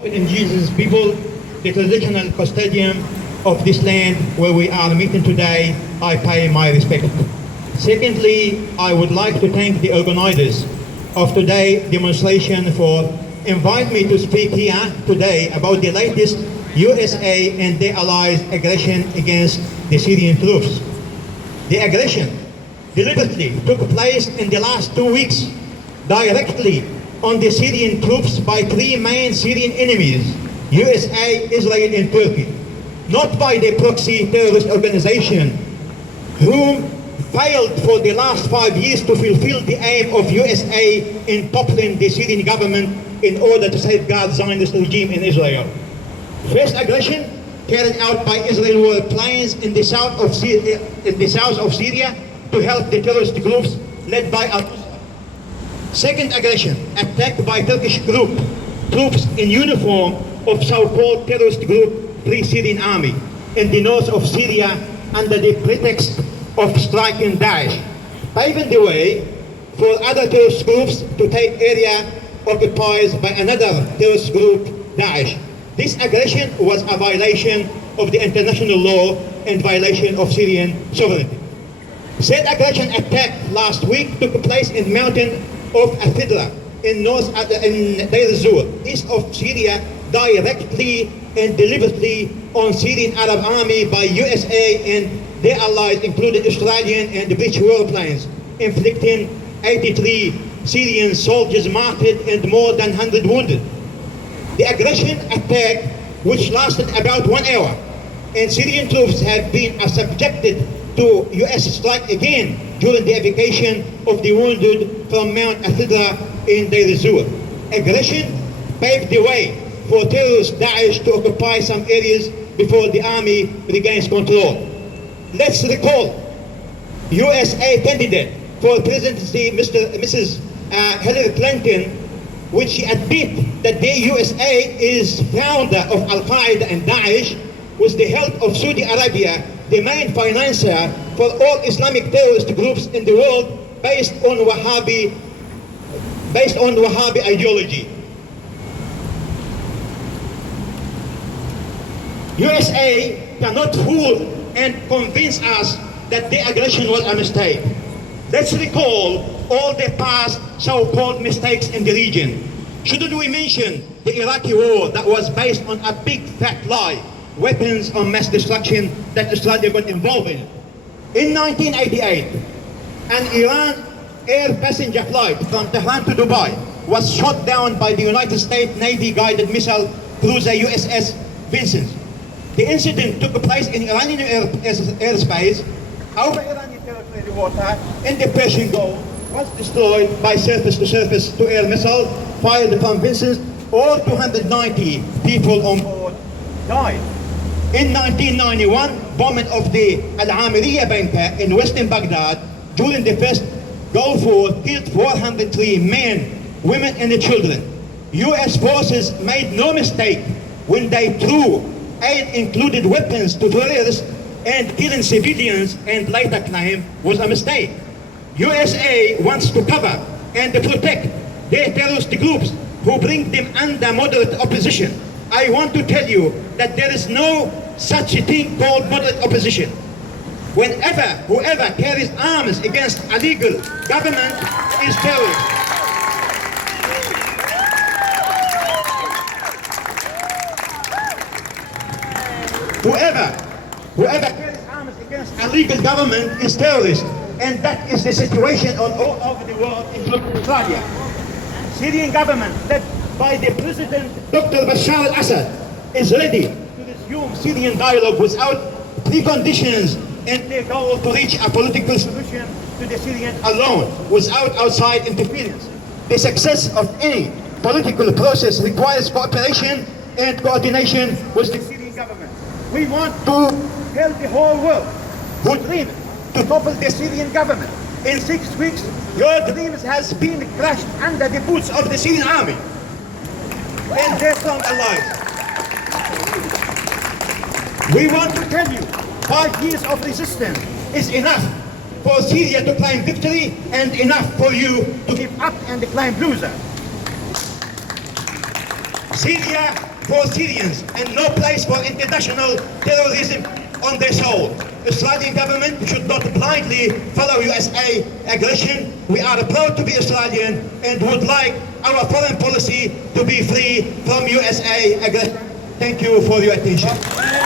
Indigenous people, the traditional custodian of this land where we are meeting today, I pay my respect. Secondly, I would like to thank the organizers of today's demonstration for inviting me to speak here today about the latest USA and their allies' aggression against the Syrian troops. The aggression deliberately took place in the last 2 weeks directly on the Syrian troops by three main Syrian enemies, USA, Israel and Turkey, not by the proxy terrorist organization whom failed for the last 5 years to fulfill the aim of USA in toppling the Syrian government in order to safeguard Zionist regime in Israel. First aggression carried out by Israel were planes in the south of Syria to help the terrorist groups led by Al-Nusra. Second aggression, attack by Turkish troops in uniform of so-called terrorist group Free Syrian Army in the north of Syria under the pretext of striking Daesh, paving the way for other terrorist groups to take area occupied by another terrorist group, Daesh. This aggression was a violation of the international law and violation of Syrian sovereignty. Said aggression attack last week took place in the mountain of Al-Fidra in Deir ez-Zur, east of Syria, directly and deliberately on Syrian Arab army by USA and their allies, including Australian and British warplanes, inflicting 83 Syrian soldiers martyred and more than 100 wounded. The aggression attack, which lasted about 1 hour, and Syrian troops have been subjected to US strike again during the evacuation of the wounded from Mount Al-Fidra in Deir ez-Zur. Aggression paved the way for terrorist Daesh to occupy some areas before the army regains control. Let's recall USA candidate for presidency, Mrs. Hillary Clinton, when she admitted that the USA is founder of Al-Qaeda and Daesh, with the help of Saudi Arabia, the main financier for all Islamic terrorist groups in the world based on Wahhabi ideology. USA cannot fool and convince us that the aggression was a mistake. Let's recall all the past so-called mistakes in the region. Shouldn't we mention the Iraqi war that was based on a big fat lie, weapons of mass destruction that Australia got involved in? In 1988, an Iran air passenger flight from Tehran to Dubai was shot down by the United States Navy guided missile cruiser USS Vincent. The incident took place in Iranian airspace, over Iranian territory water, in the Persian Gulf, was destroyed by surface-to-air missile fired from Vincent. All 290 people on board died. In 1991, bombing of the Al-Amiriya bunker in western Baghdad during the first Gulf War killed 403 men, women and children. US forces made no mistake when they threw aid included weapons to terrorists and killing civilians, and later claim was a mistake. USA wants to cover and protect their terrorist groups who bring them under moderate opposition. I want to tell you that there is no such a thing called moderate opposition. Whoever carries arms against a legal government is terrorist. Whoever carries arms against a legal government is terrorist. And that is the situation all over the world, including Australia. Syrian government, led by the President Dr. Bashar al-Assad, is ready to resume Syrian dialogue without preconditions and their goal to reach a political solution to the Syrian alone, without outside interference. The success of any political process requires cooperation and coordination with the Syrian government. We want to tell the whole world who dream to topple the Syrian government. In 6 weeks, your dreams has been crushed under the boots of the Syrian army and their strong allies. We want to tell you, 5 years of resistance is enough for Syria to claim victory and enough for you to give up and claim loser. Syria for Syrians and no place for international terrorism on their soul. Australian government should not blindly follow USA aggression. We are proud to be Australian and would like our foreign policy to be free from USA aggression. Thank you for your attention.